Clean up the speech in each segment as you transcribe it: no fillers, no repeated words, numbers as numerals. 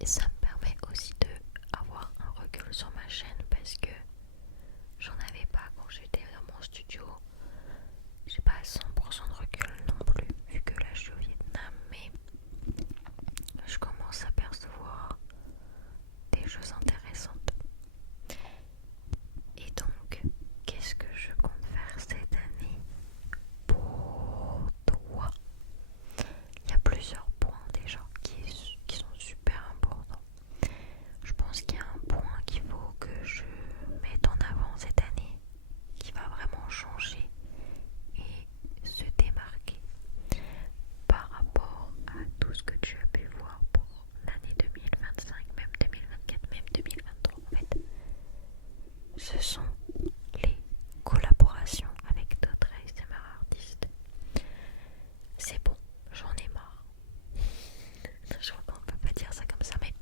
Et ça me permet aussi de avoir un recul sur ma chaîne parce que j'en avais pas quand j'étais dans mon studio. J'ai pas 100% de recul non plus vu que là je suis au Vietnam, mais je commence à percevoir des choses intéressantes. Et donc, qu'est-ce que je compte faire cette année pour toi? Il y a plusieurs points déjà qui sont super importants. Je pense qu'il y a un point qu'il faut que je mette en avant cette année qui va vraiment changer et se démarquer par rapport à tout ce que tu as pu voir pour l'année 2025, même 2024, même 2023 en fait. Ce sont les collaborations avec d'autres ASMR artistes. C'est bon, j'en ai marre. Je crois qu'on peut pas dire ça comme ça, mais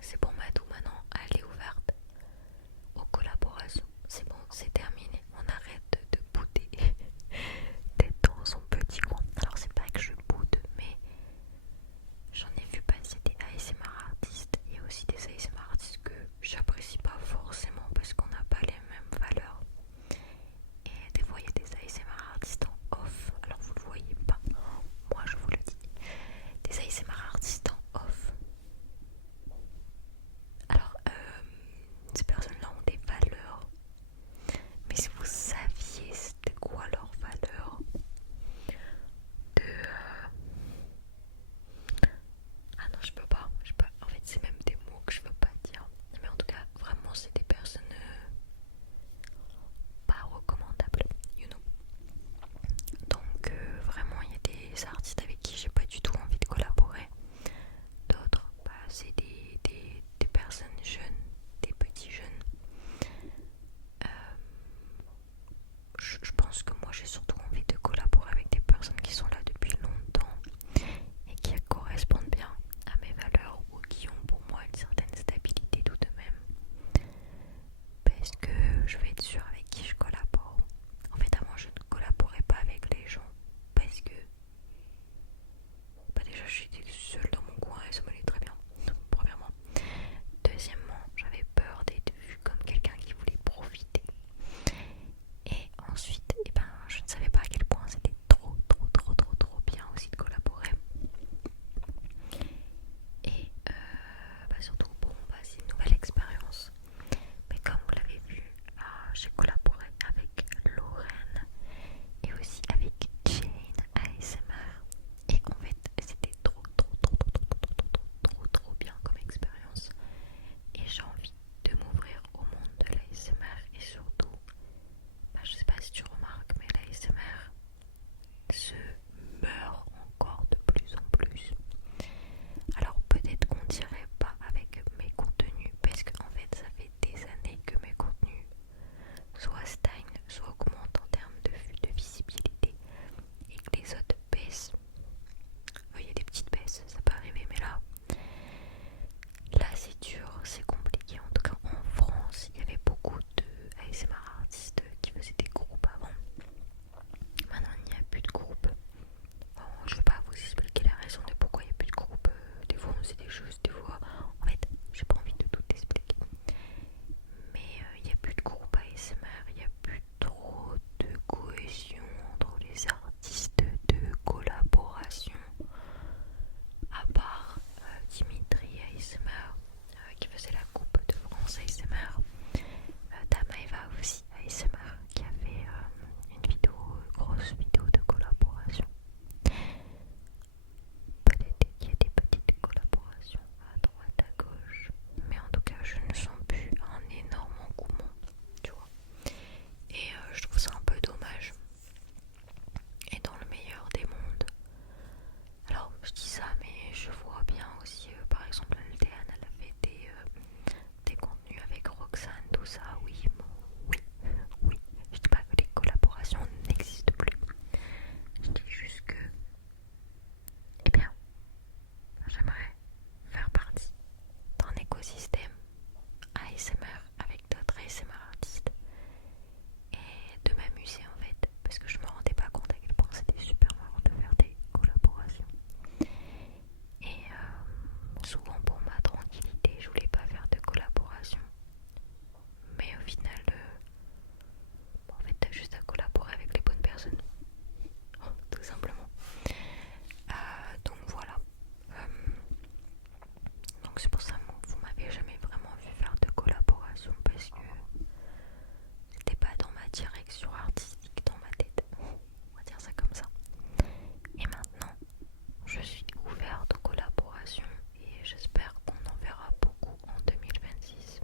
c'est bon Madou, maintenant elle est ouverte aux collaborations. C'est bon, c'est terminé. On arrête de bouder, d'être dans son petit coin. Alors c'est pas que je boude, mais j'en ai vu passer des ASMR artistes. Il y a aussi des ASMR artistes que j'apprécie pas forcément parce qu'on n'a pas les mêmes valeurs. Et des fois il y a des ASMR artistes en off. Alors vous le voyez pas, moi je vous le dis. Des ASMR artistes en off. Alors ces personnes-là ont des valeurs. Mais si vous saviez c'était quoi leurs valeurs de ah non, je peux pas. En fait, c'est même des mots que je veux pas dire. Mais en tout cas, vraiment, c'est des personnes pas recommandables, you know. Donc, vraiment, il y a des artistes avec qui j'ai pas du tout envie de collaborer. D'autres, bah, c'est des personnes jeunes, des petits jeunes. Euh, je pense que moi, j'ai surtout envie de collaborer avec des personnes qui sont là depuis longtemps et qui correspondent bien à mes valeurs ou qui ont pour moi une certaine stabilité tout de même, parce que je vais être sûre avec qui je collabore. En fait, avant je ne collaborais pas avec les gens parce que bah déjà je suis seule dans mon coin et ça m'allait très bien, premièrement. Deuxièmement, j'avais peur d'être vue comme quelqu'un qui voulait profiter. Et ensuite, je ne savais pas à quel point c'était trop bien aussi de collaborer. Et surtout, bon, c'est une nouvelle expérience. Mais comme vous l'avez vu, j'ai collaboré avec Lorraine et aussi avec Jane ASMR. Et en fait, c'était trop bien comme expérience. Et j'ai envie de m'ouvrir au monde de l'ASMR et surtout, je sais pas si tu remarques, mais l'ASMR se meurt encore de plus en plus. Alors peut-être qu'on dirait pas avec mes contenus parce qu'en fait ça fait des années que mes contenus soit stagnent, soit augmentent en termes de visibilité et que les autres baissent. Il y a des petites baisses, ça peut arriver, mais là c'est dur, c'est compliqué. En tout cas en France, il y avait beaucoup de ASMR artistes qui faisaient des groupes avant. Maintenant il n'y a plus de groupes. Bon, je ne vais pas vous expliquer la raison de pourquoi il n'y a plus de groupe. Des fois on sait des choses, des fois en fait j'ai pas envie de tout expliquer. Mais il n'y a plus de groupe ASMR, il n'y a plus trop de cohésion entre les artistes, de collaboration. À part Dimitri ASMR qui faisait la coupe de France ASMR. Damaeva aussi ASMR qui a fait une vidéo, grosse vidéo de collaboration. Peut-être qu'il y a des petites collaborations à droite, à gauche, mais en tout cas je ne sens plus un énorme engouement, tu vois. Et je trouve ça un peu dommage. Et dans le meilleur des mondes, alors je dis ça, mais je vois bien aussi, par exemple, Aldeane, elle a fait des contenus avec Roxane, tout ça, oui, oui, Donc c'est pour ça que vous m'avez jamais vraiment vu faire de collaboration parce que c'était pas dans ma direction artistique dans ma tête. On va dire ça comme ça. Et maintenant, je suis ouverte aux collaborations et j'espère qu'on en verra beaucoup en 2026.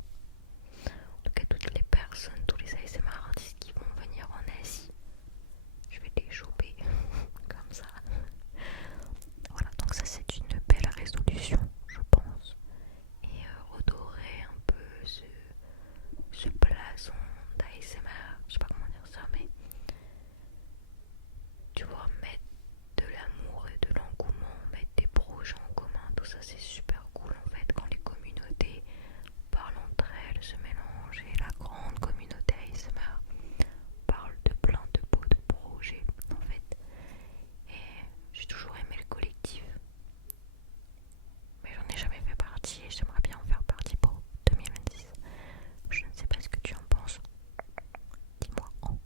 En tout cas, toutes les personnes, tous les ASMR artistes qui vont venir en Asie, je vais les choper comme ça. Voilà, donc ça c'est une belle résolution, je pense. Et redorer un peu ce blason d'ASMR, je sais pas comment dire ça, mais tu vois, mettre de l'amour et de l'engouement, mettre des projets en commun, tout ça c'est super cool en fait quand les communautés parlent entre elles, se mélangent et la grande communauté ASMR parle de plein de beaux de projets en fait. Et j'ai toujours aimé le collectif, mais j'en ai jamais fait partie et j'aimerais bien en faire partie pour 2026. Je ne sais pas ce que tu en penses. Dis-moi en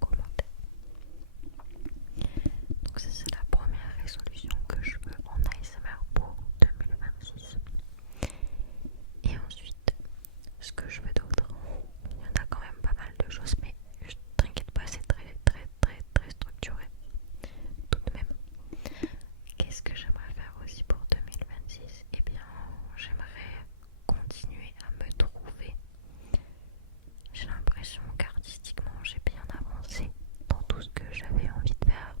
commentaire. Donc ça c'est la première résolution que je veux en ASMR pour 2026. Et ensuite, ce que je veux d'autre, il y en a quand même pas mal de choses, mais t'inquiète pas, c'est très structuré tout de même. Qu'est-ce que j'aimerais faire aussi pour 2026? Eh bien, j'aimerais continuer à me trouver. J'ai l'impression qu'artistiquement j'ai bien avancé dans tout ce que j'avais envie de faire,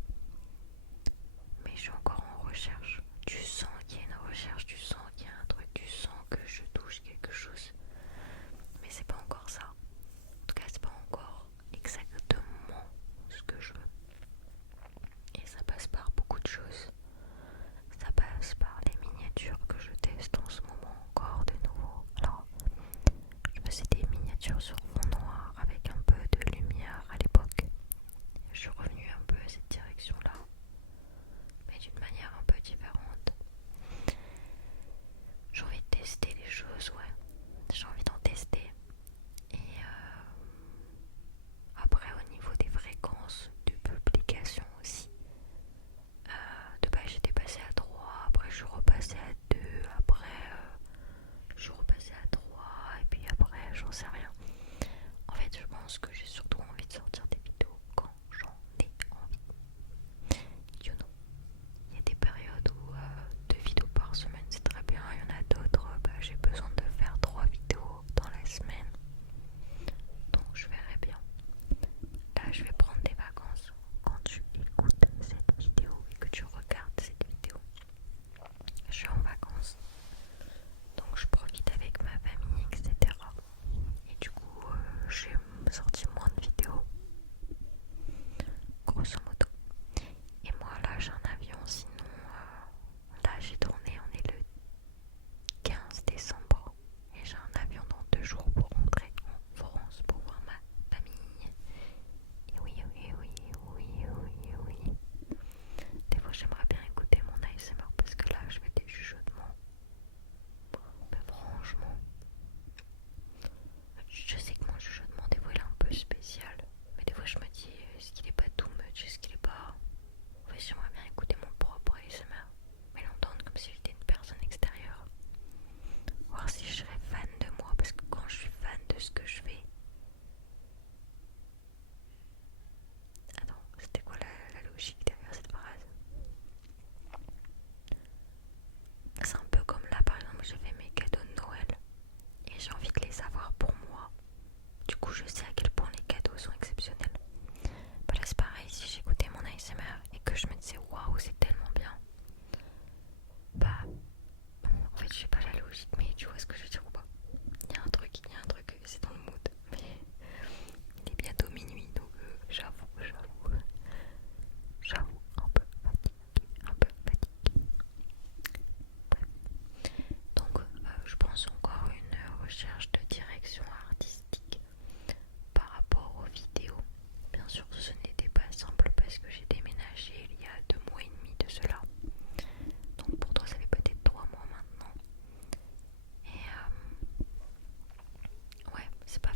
mais je suis encore en recherche. Tu sens qu'il y a une recherche, tu sens qu'il y a un truc, tu sens que je touche quelque chose, mais c'est pas encore ça. En tout cas, c'est pas encore exactement ce que je veux. Et ça passe par beaucoup de choses. Ça passe par les miniatures que je teste en ce moment encore de nouveau. Alors, je faisais des miniatures sur fond noir avec un peu de lumière à l'époque. Je suis revenue un peu à cette direction-là, mais d'une manière un peu différente. J'ai envie de tester les choses, ouais. J'ai envie d'en tester. Et après, au niveau des fréquences de publication aussi, de base j'étais passée à 3, après je suis repassée à 2, après je suis repassée à 3, et puis après j'en sais rien. En fait, je pense que j'ai surtout envie de sortir des vidéos quand j'en ai envie. You know. Il y a des périodes où 2 vidéos par semaine c'est très bien, il y en a d'autres, j'ai besoin de faire 3 vidéos dans la semaine. Donc je verrai bien. Là je vais prendre des vacances. Quand tu écoutes cette vidéo et que tu regardes cette vidéo, je suis en vacances. Donc je profite avec ma famille, etc. Et du coup j'ai sorti moins de vidéos, grosso modo. Et moi là j'ai un avion, sinon là j'ai tourné, on est le 15 décembre et j'ai un avion dans 2 jours pour rentrer en France pour voir ma famille. Et oui. Des fois j'aimerais bien écouter mon ASMR parce que là je fais des chuchotements. Mais franchement, je sais que mon chuchotement des fois il est un peu spécial. Mais des fois je me dis, est-ce qu'il est pas too much? Est-ce qu'il est pas... En fait j'aimerais bien écouter mon propre ASMR, mais l'entendre comme si j'étais une personne extérieure. Voir si je serais fan de moi, parce que quand je suis fan de ce que je fais... Attends, c'était quoi la logique derrière cette phrase? C'est un peu comme là par exemple, je fais mes cadeaux de Noël et j'ai envie de les avoir pour moi. Du coup je sais à quel point les cadeaux sont exceptionnels. Bah là c'est pareil, si j'écoutais mon ASMR et que je me disais waouh c'est tellement bien, bah en fait je sais pas la logique, mais tu vois ce que je veux dire ou pas? Il y a un truc, c'est dans le mood. Mais il est bientôt minuit donc j'avoue un peu fatiguée. Donc je pense encore une recherche de direction artistique par rapport aux vidéos. Bien sûr ce n'était pas simple parce que j'ai déménagé il y a 2 mois et demi de cela. Donc pour toi ça fait peut-être 3 mois maintenant. Et ouais, c'est pas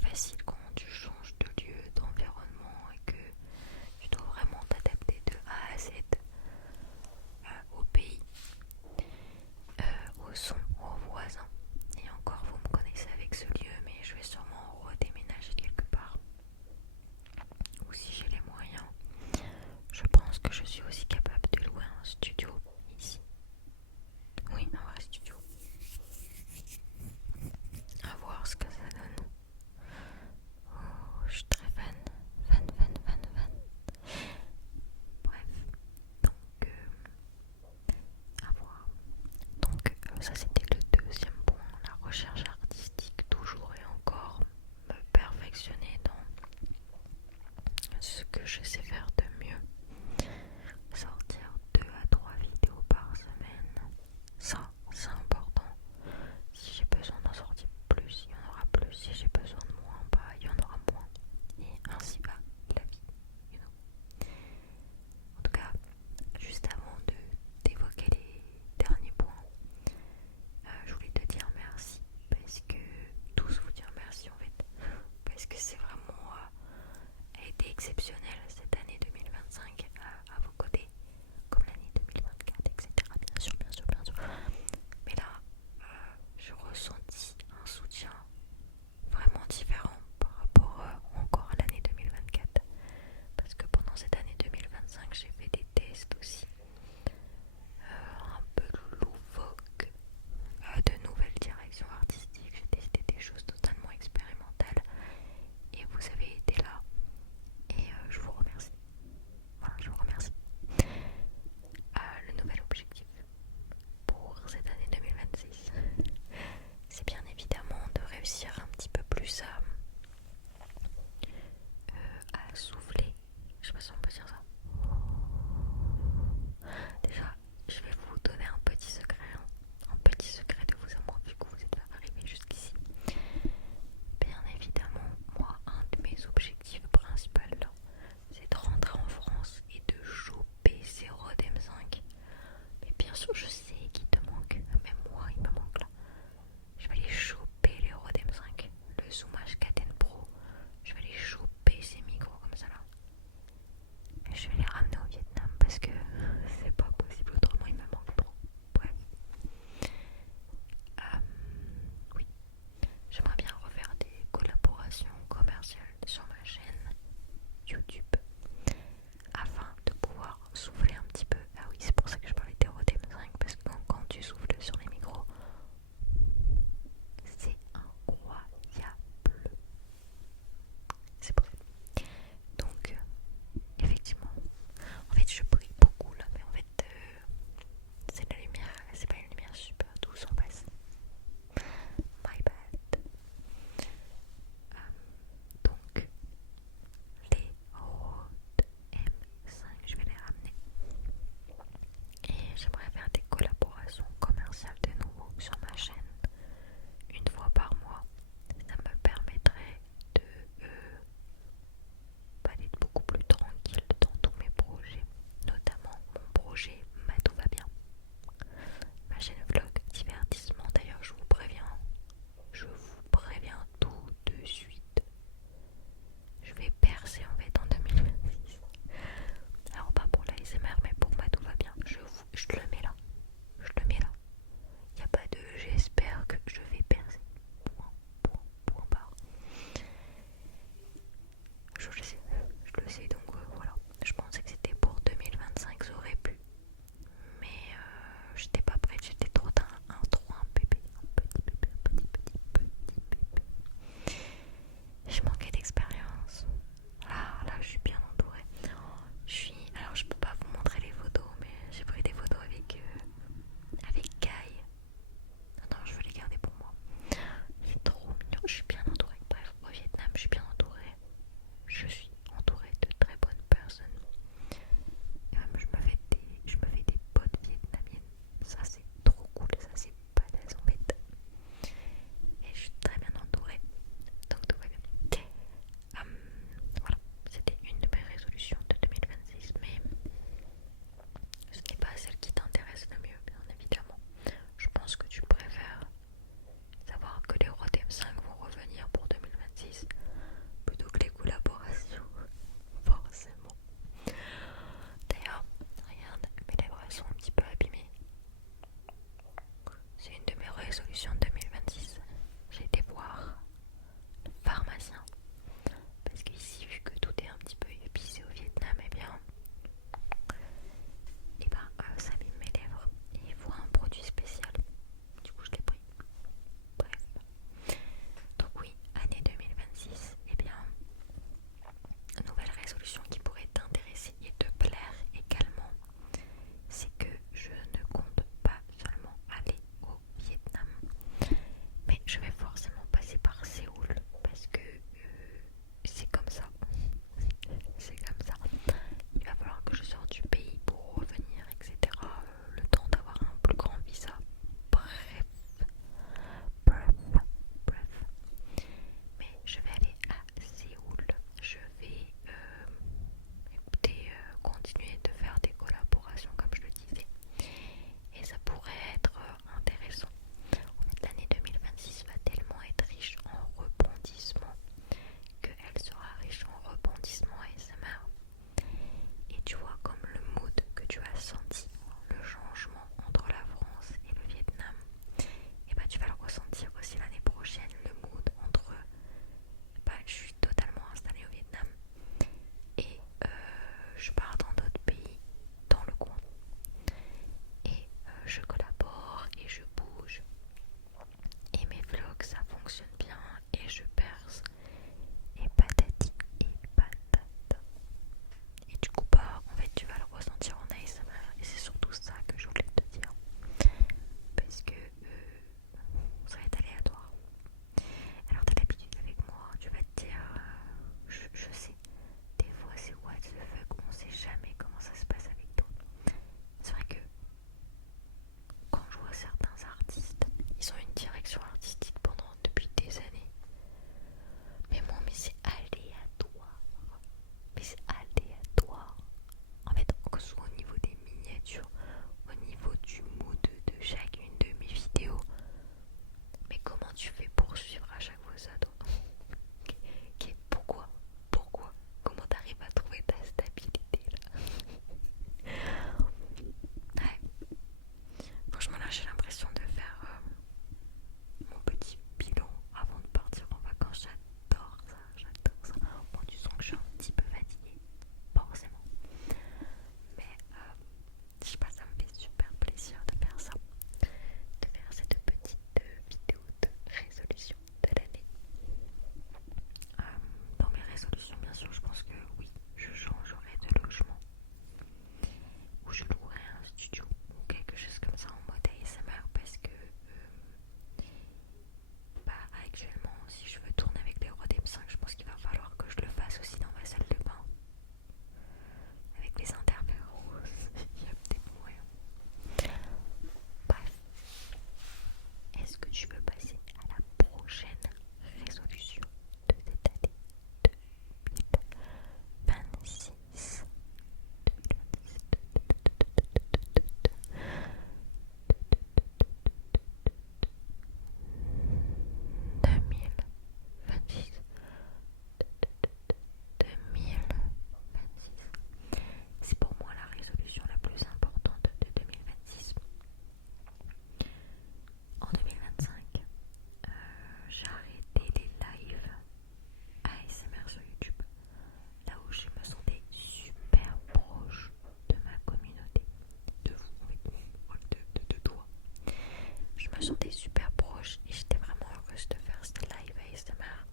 me sentais super proche et j'étais vraiment heureuse de faire ce live ASMR.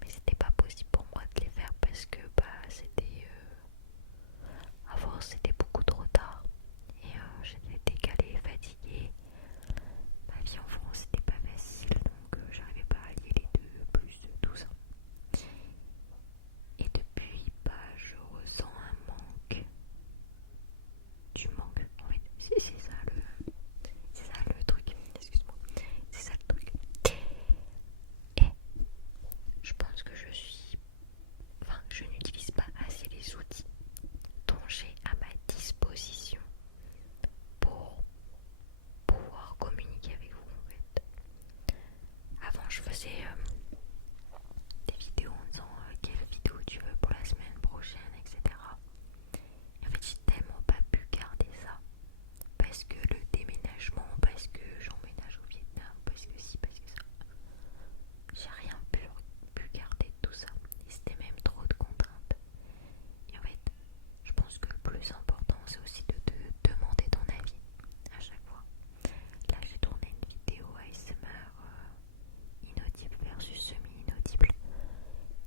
Mais c'était pas possible pour moi de les faire parce que c'était avant c'était beaucoup trop tard et j'étais décalée, fatiguée. Ma vie en France c'était pas facile donc j'arrivais pas à allier les deux plus tout ça. Et depuis je ressens un manque. Du manque en fait. C'est ça le truc. Excuse-moi. C'est ça le truc. Et je pense que je n'utilise pas assez les outils dont j'ai à ma disposition pour pouvoir communiquer avec vous en fait. Avant je faisais des vidéos en disant quelle vidéo tu veux pour la semaine prochaine, etc. Et en fait j'ai tellement pas pu garder ça parce que le déménagement, parce que j'emménage au Vietnam, parce que si, parce que ça. J'ai rien pu garder de tout ça. Et c'était même trop de contraintes. Et en fait, je pense que le plus important, c'est aussi de te demander ton avis à chaque fois. Là, j'ai tourné une vidéo ASMR inaudible versus semi-inaudible.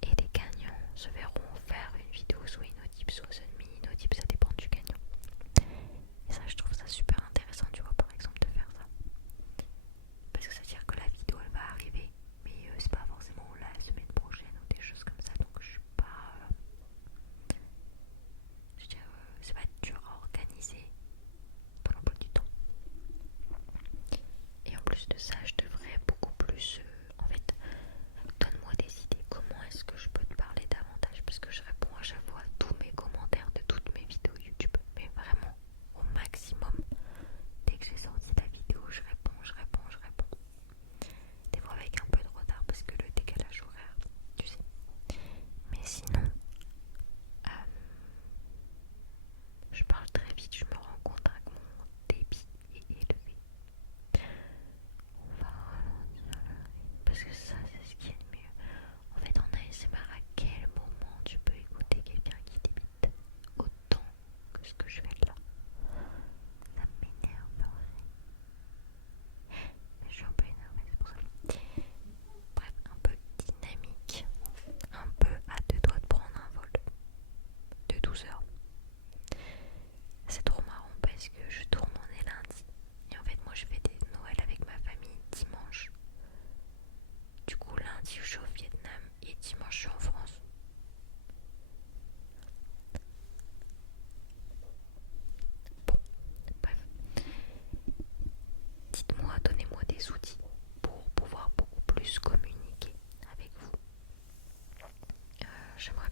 Et les gagnants se verront faire une vidéo soit inaudible, soit semi-inaudible, ça dépend du gagnant. Et ça, je trouve ça super intéressant, tu vois, par exemple, de faire ça. Parce que ça veut dire que la vidéo, elle va arriver, mais c'est pas forcément la semaine prochaine ou des choses comme ça. Donc, je suis pas... je veux dire, c'est pas dur à organiser dans l'emploi du temps. Et en plus de ça, je devrais beaucoup plus... en fait, donne-moi des idées. Comment est-ce que je peux te parler davantage? Parce que je réponds à chaque fois à tous mes commentaires de toutes mes vidéos YouTube. Mais vraiment, au maximum. Dès que j'ai sorti la vidéo, je réponds. Des fois avec un peu de retard parce que le décalage horaire, tu sais. Mais sinon, je parle très vite, je me rends compte que mon débit est élevé. On va ralentir le rythme parce que ça, c'est ce qui est le mieux. En fait, en ASMR, à quel moment tu peux écouter quelqu'un qui débite autant que ce que je fais là? Ça m'énerverait. Mais je suis un peu énervée, c'est pour ça. Bref, un peu dynamique, un peu à deux doigts de prendre un vol de 12 heures. C'est trop marrant parce que je tourne mon nez lundi. Et en fait, moi je fais des Noëls avec ma famille dimanche. Du coup, lundi je suis au Vietnam et dimanche je suis en France. Bon, bref. Dites-moi, donnez-moi des outils pour pouvoir beaucoup plus communiquer avec vous. J'aimerais